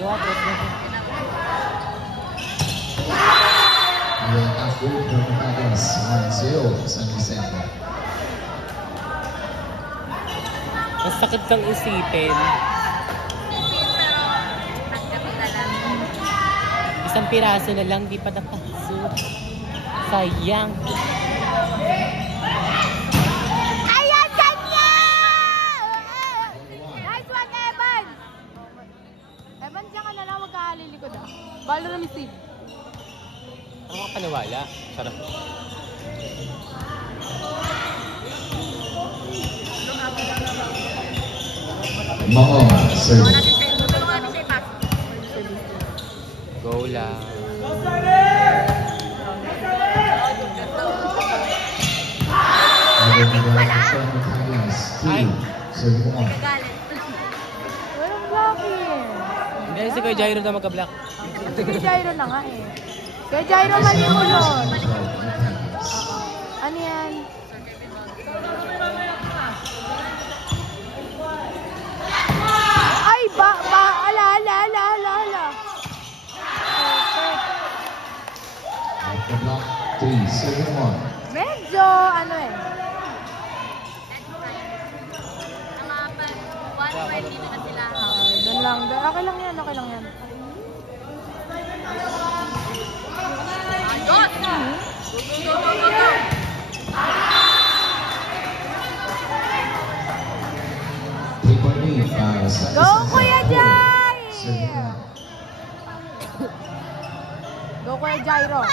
Yung ako ng Batangas, 1-0 sa Vicente. Mas sakit kang isipin. Isang piraso na lang, di pa napasok. Sayang. Ayan, kanya! Nice one, Evan! Evan, siya ka na lang, huwag ka lilikod ah. Balo na misip. Ako ka paniwala. Sarap. Mahoma, serving. Go lang. Serving mo. Walang blocking. Hindi, si Kuya Jairo na magka-block. Si Jairo na nga eh. Kaya Jairo mali mo yun. Ano yan? Ay, ala. After block 3, serving 1. Medyo, ano eh. Doon lang. Okay lang yan. Go, Kuya Jai! Go, Kuya Jairo.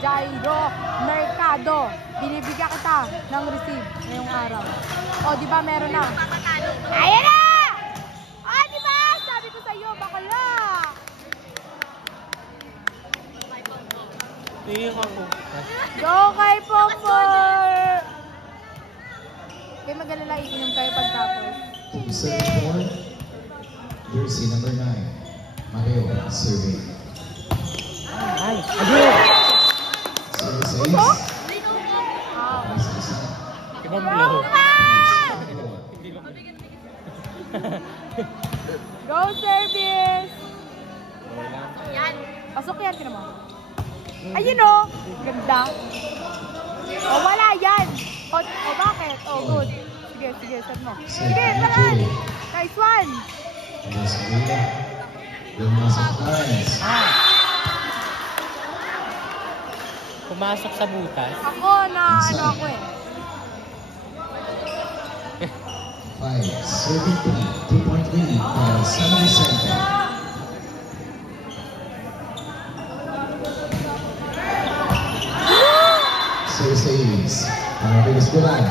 Jairo Mercado. Binibigyan kita ng receive ngayong araw. O, di ba meron na? Ayan na! O, di ba? Sabi ko sa'yo, bakala. Iyak ako. Go kay Popor! Kaya mag-alala, iinom kayo pagtapos. Team 74, jersey number 9, Mario, serving. Ay, ayun! Service Puto? ace. Ibang blow. Go service! Pasok yan, tinan mo. Ayun o! Ganda. O, wala yan. O, bakit? O, good. Sige, set mo. Sige, talaan! Nice one! Pumasok sa butas. Ako na, ano ako eh. 5, serving 3, 2-point lead para San Vicente. Service ace, para Bigas Bulan.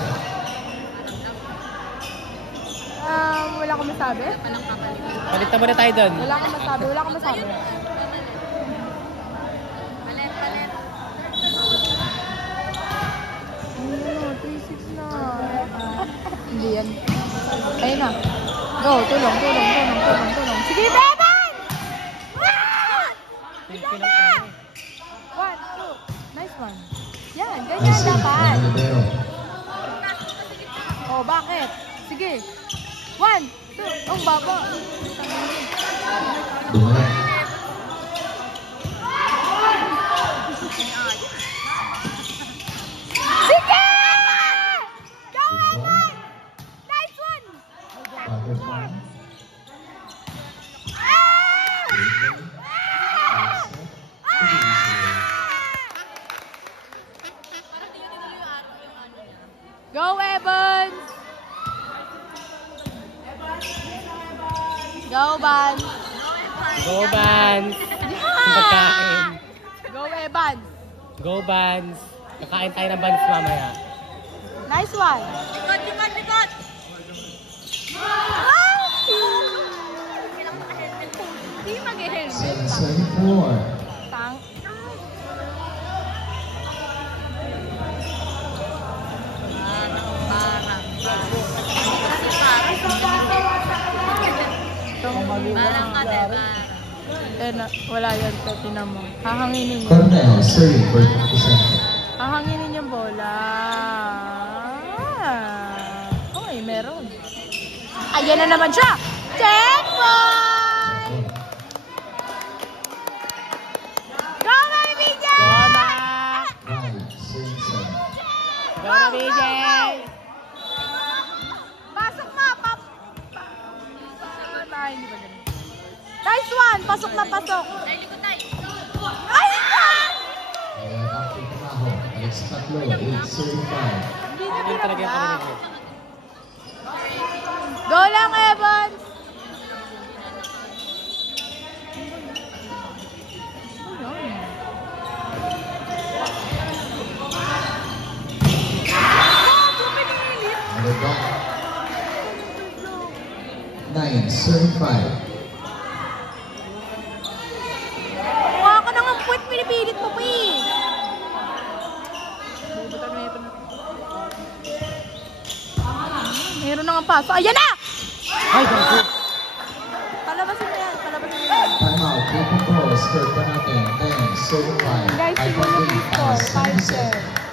Wala akong masabi? Palitan mo na tayo doon. Wala akong masabi. Ano, 3-6 na. Hindi yan. Ayun na. Go, tulong. Sige, Bevan! Isa na! 1, 2. Nice one. Yan, ganyan dapat. Oh, bakit? Sige. 1, 2. Ang baba. Sige! Go, Evan! Nice one! Go, Evans! Go, Vans! Go, Vans! Yeah! Pagkain. Go, Evans! Go, Vans! Kakain tayo ng Vans mamaya. Nice one! Likod! Hindi mag-helmet. 774. Tang. Wala yan, tinan mo. Hahanginin niya. Cornell, serving for Vicente. Hahanginin yung bola. Okay, meron. Ayan na naman siya! 10 points! Bigay! Pasok mo! Hindi ba ganun? Nice one! Pasok na pasok! Ay! After Trabajo, Alex Tatlo, 8-35. Hindi na Yun talaga yung binabak. kanilig. Go lang, Evans! Another block. 9-35. Kuha ka na nga puwet, pinipilit mo pa eh. Meron na nga paso. Ayan na! Ay, gago! Palabasin mo yan, palabasin mo yan. Time out. Free control. Score pa natin. 10-35. Guys, siguro yung score, 5-7.